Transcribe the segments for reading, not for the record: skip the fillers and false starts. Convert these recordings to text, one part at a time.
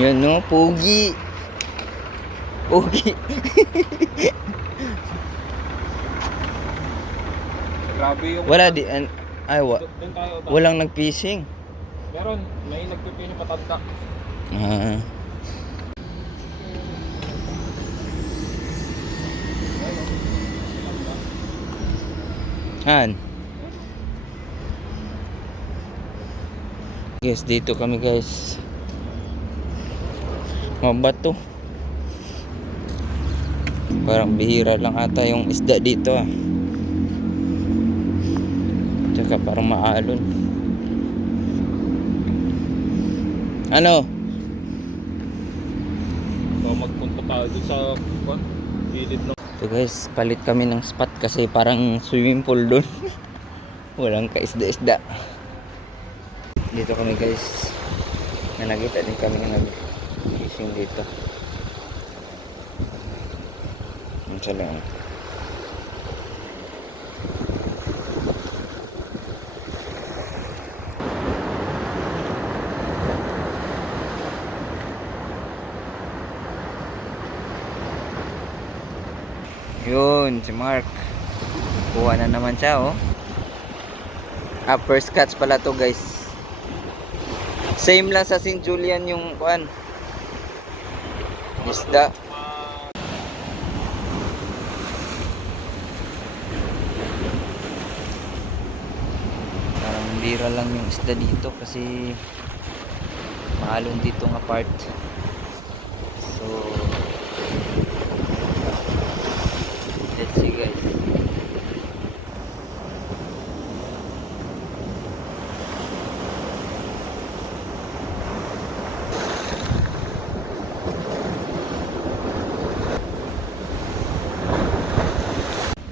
Yan no, pugi. Pugi. Grabe yung... Wala di, Doon tayo. walang nag-fishing. Meron, may nagpipili patanda. Ah. Han. Guys, dito kami guys. Mabato. Parang bihira lang ata yung isda dito ah. Tsaka parang maalon. Ano? So magpunta tayo dun sa gilid ng... So guys, palit kami ng spot kasi parang swimming pool doon. Walang kaisda-isda. Dito kami guys. Nakita din kami ng nag-fishing dito. Ano lang. Yun, si Mark. Kuha na naman siya, oh. First catch pala to, guys. Same lang sa St. Julian yung kuan. Isda. Parang bira lang yung isda dito kasi maalon dito nga part. So let's see guys.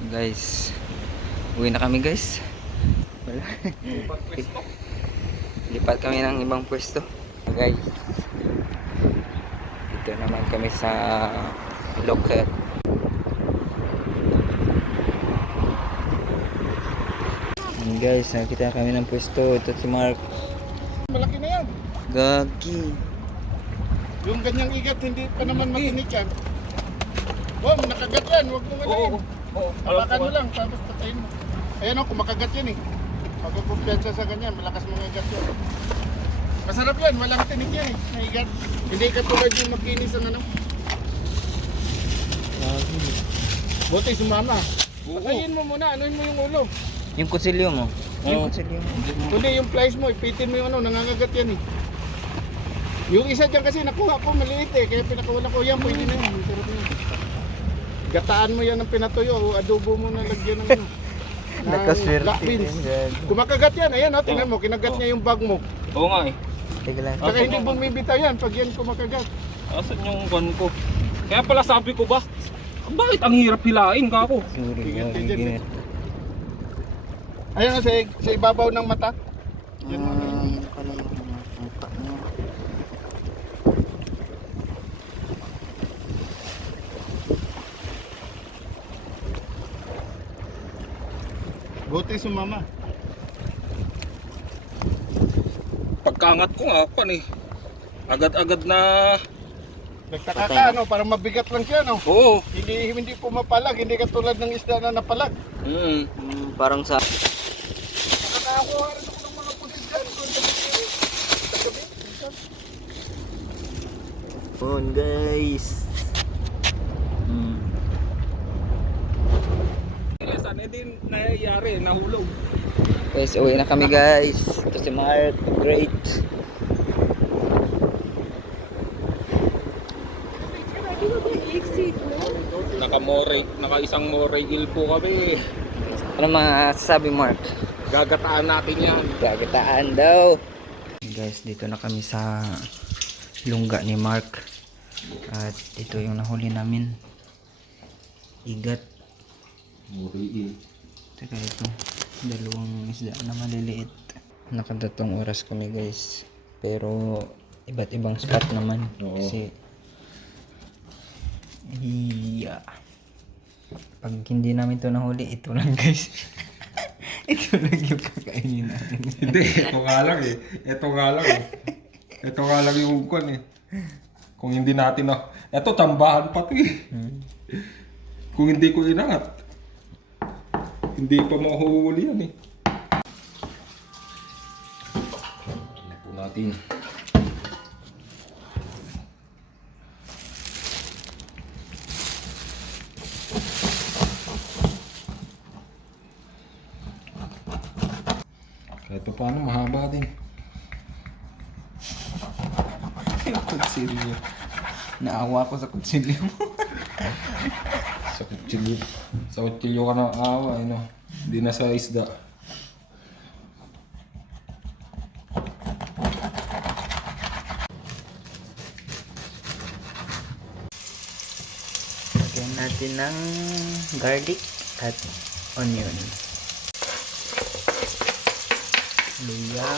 Guys, uwi na kami guys. Wala. Lipat kami ng ibang pwesto. Guys, dito naman kami sa local. Guys, nakita kami ng pwesto. Ito si Mark. Malaki na yan. Gagi. Yung ganyang igat, hindi pa naman makinig yan. Oh, nakagat yan. Huwag mo Oo. Tapakan mo lang, tapos patayin mo. Ayan o, kumakagat yan eh. Pagkakumpiyansa sa ganyan, malakas mga igat yan. Masarap yan, walang tinig yan eh, na igat. Hindi katulad yung makinis ang ano. Buti sumama. Patayin mo muna, anuin mo yung ulo. Yung kutsilyo mo. Yung kutsilyo mo. Kundi yung flies mo, ipitin mo yung ano, nangangagat yan eh. Yung isa dyan kasi nakuha ko maliit eh, kaya pinakawalan ko yan, pwede na yan. Masarap yan. Gataan mo yan ng pinatuyo o adobo mo na lagyan ng ano. Nakaswerte black beans. din. Kumakagat yan, ayan o, tingnan mo, kinagat niya yung bag mo. Oo nga eh. Teka lang. Saka hindi bumibitaw yan pag yan kumakagat. Asan yung van ko? Kaya pala sabi ko ba, bakit ang hirap hilain ka ako? Tingnan. Ayan o, sa ibabaw ng mata. Yan mo. Yan pala yung mukha niya. Buti sumama. Pagkangat ko nga, pan eh. Agad-agad na... Nagtaka ka ano, parang mabigat lang siya no. Oo. Hindi pumapalag, hindi katulad ng isda na napalag. Parang sa... Nakakakuha rin ako ng mga pusit dyan. On guys. Saan eh din nangyayari, nahulog. Guys, uwi na kami guys. Ito si Mark, great. Naka-isang moray ilpo kami. Ano masasabi Mark? Gagataan natin yan. Gagataan daw. Guys, dito na kami sa lungga ni Mark. At ito yung nahuli namin. Igat. Moray il. Teka ito. Dalawang isda na maliliit. Nakadatong oras kami guys. Pero iba't ibang spot naman. Oo. Kasi pag hindi namin to nahuli, ito lang guys. Ito lang yung kakainin natin. Hindi, ito nga lang eh. Ito nga lang yung kwan eh. Kung hindi natin na... Eto, tambahan pa 'to eh. Kung hindi ko inangat, hindi pa mahuhuli yan eh. Tingnan po natin. Kahit pa paano, mahaba din. Kutsilyo. Naawa ko sa kutsilyo. Sa kutsilyo. Sa kutsilyo ka na awa, no? Hindi na sa isda. Lagyan natin ng garlic at onion. Luya.